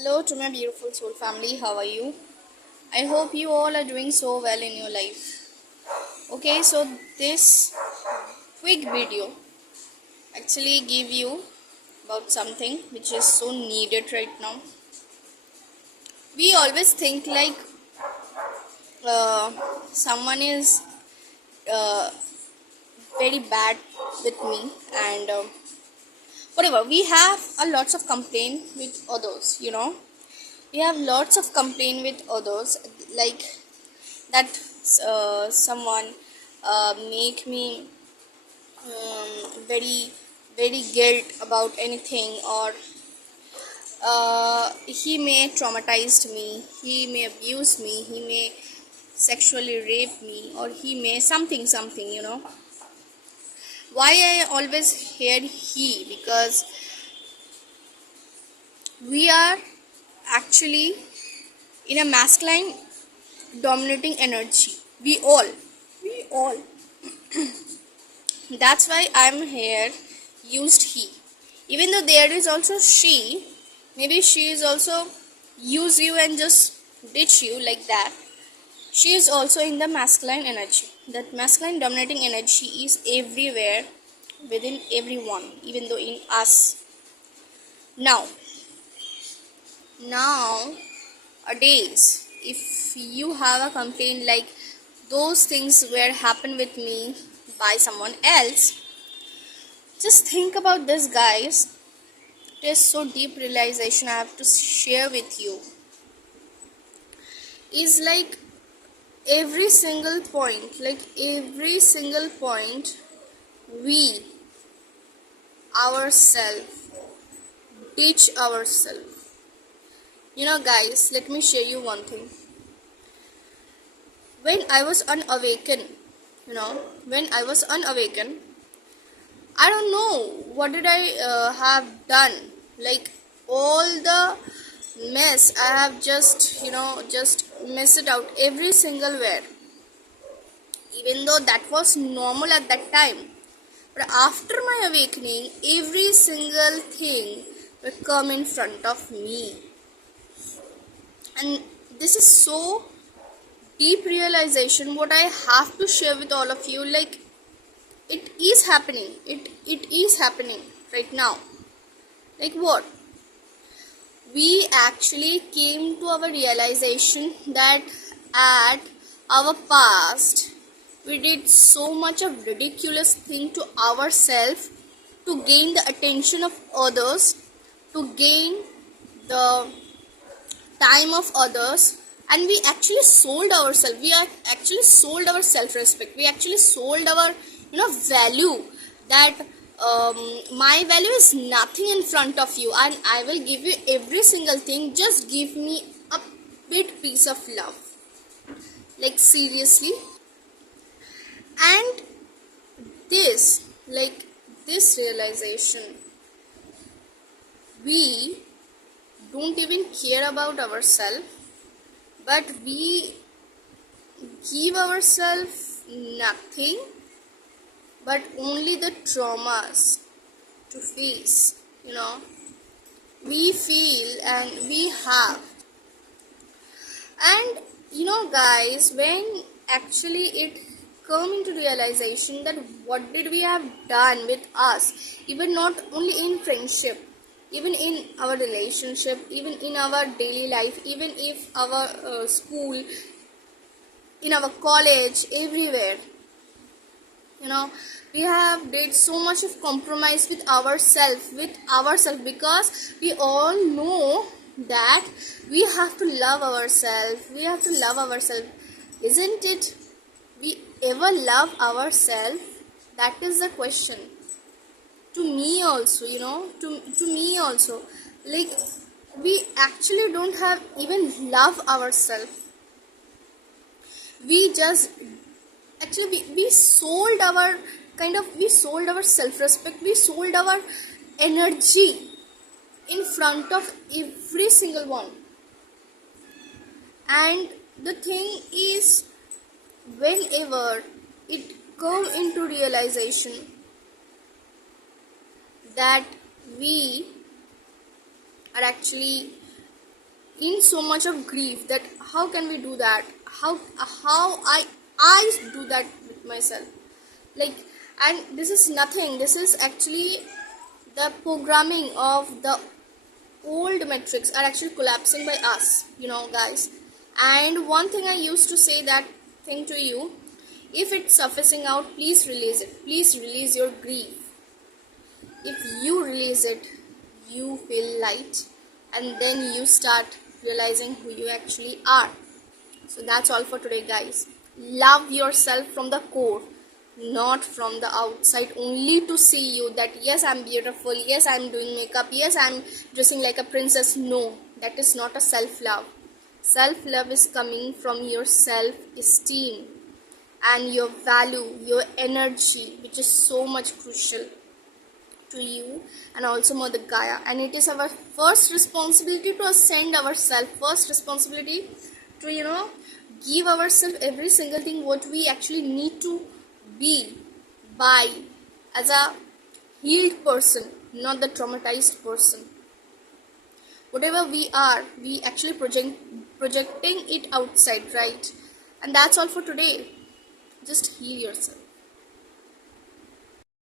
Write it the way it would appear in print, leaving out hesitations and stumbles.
Hello to my beautiful soul family. How are you? I hope you all are doing so well in your life. Okay, so this quick video actually give you about something which is so needed right now. We always think like uh, someone is uh, very bad with me and whatever. We have a lots of complaint with others. We have lots of complaint with others like that someone make me very very guilt about anything, or he may traumatized me, he may abuse me, he may sexually rape me, or he may something. Why I always hear he? Because we are actually in a masculine dominating energy. We all That's why I'm here used he. Even though there is also she, maybe she is also use you and just ditch you like that. She is also in the masculine energy. That masculine dominating energy is everywhere within everyone, even though in us. Now, nowadays, if you have a complaint like those things were happen with me by someone else, just think about this, guys. It is so deep realization I have to share with you. Is like every single point, we ourselves teach ourselves. Guys, let me share you one thing. When I was unawakened, when I was unawakened, I don't know what did I have done. Like all the mess I have just messed it out every single where. Even though that was normal at that time, but after my awakening, every single thing will come in front of me, and this is so deep realization. What I have to share with all of you, like it is happening. It is happening right now. Like what? We actually came to our realization that at our past we did so much of ridiculous thing to ourselves to gain the attention of others, to gain the time of others, and we actually sold ourselves. We are actually sold our self-respect. We actually sold our value, that my value is nothing in front of you, and I will give you every single thing. Just give me a bit piece of love, like seriously. And this like this realization, we don't even care about ourselves, but we give ourselves nothing but only the traumas to face. We feel and we have. And guys, when actually it come into realization that what did we have done with us, even not only in friendship, even in our relationship, even in our daily life, even if our school, in our college, everywhere, we have did so much of compromise with ourselves, because we all know that we have to love ourselves. Isn't it? We ever love ourselves? That is the question. To me also, to me also, like we actually don't have even love ourselves. We just actually we sold our we sold our self-respect, we sold our energy in front of every single one. And the thing is, whenever it come into realization that we are actually in so much of grief that how can we do that, how I do that with myself, like. And this is nothing, this is actually the programming of the old metrics are actually collapsing by us, guys. And one thing I used to say that thing to you, if it's surfacing out, please release it, please release your grief. If you release it, you feel light, and then you start realizing who you actually are. So that's all for today, guys. Love yourself from the core, not from the outside, only to see you that yes, I'm beautiful, yes, I'm doing makeup, yes, I'm dressing like a princess. No, that is not a self-love. Self-love is coming from your self-esteem and your value, your energy, which is so much crucial to you and also Mother Gaia. And it is our first responsibility to ascend ourselves, first responsibility to give ourselves every single thing what we actually need to be by as a healed person, not the traumatized person. Whatever we are, we actually projecting it outside, right? And that's all for today. Just heal yourself.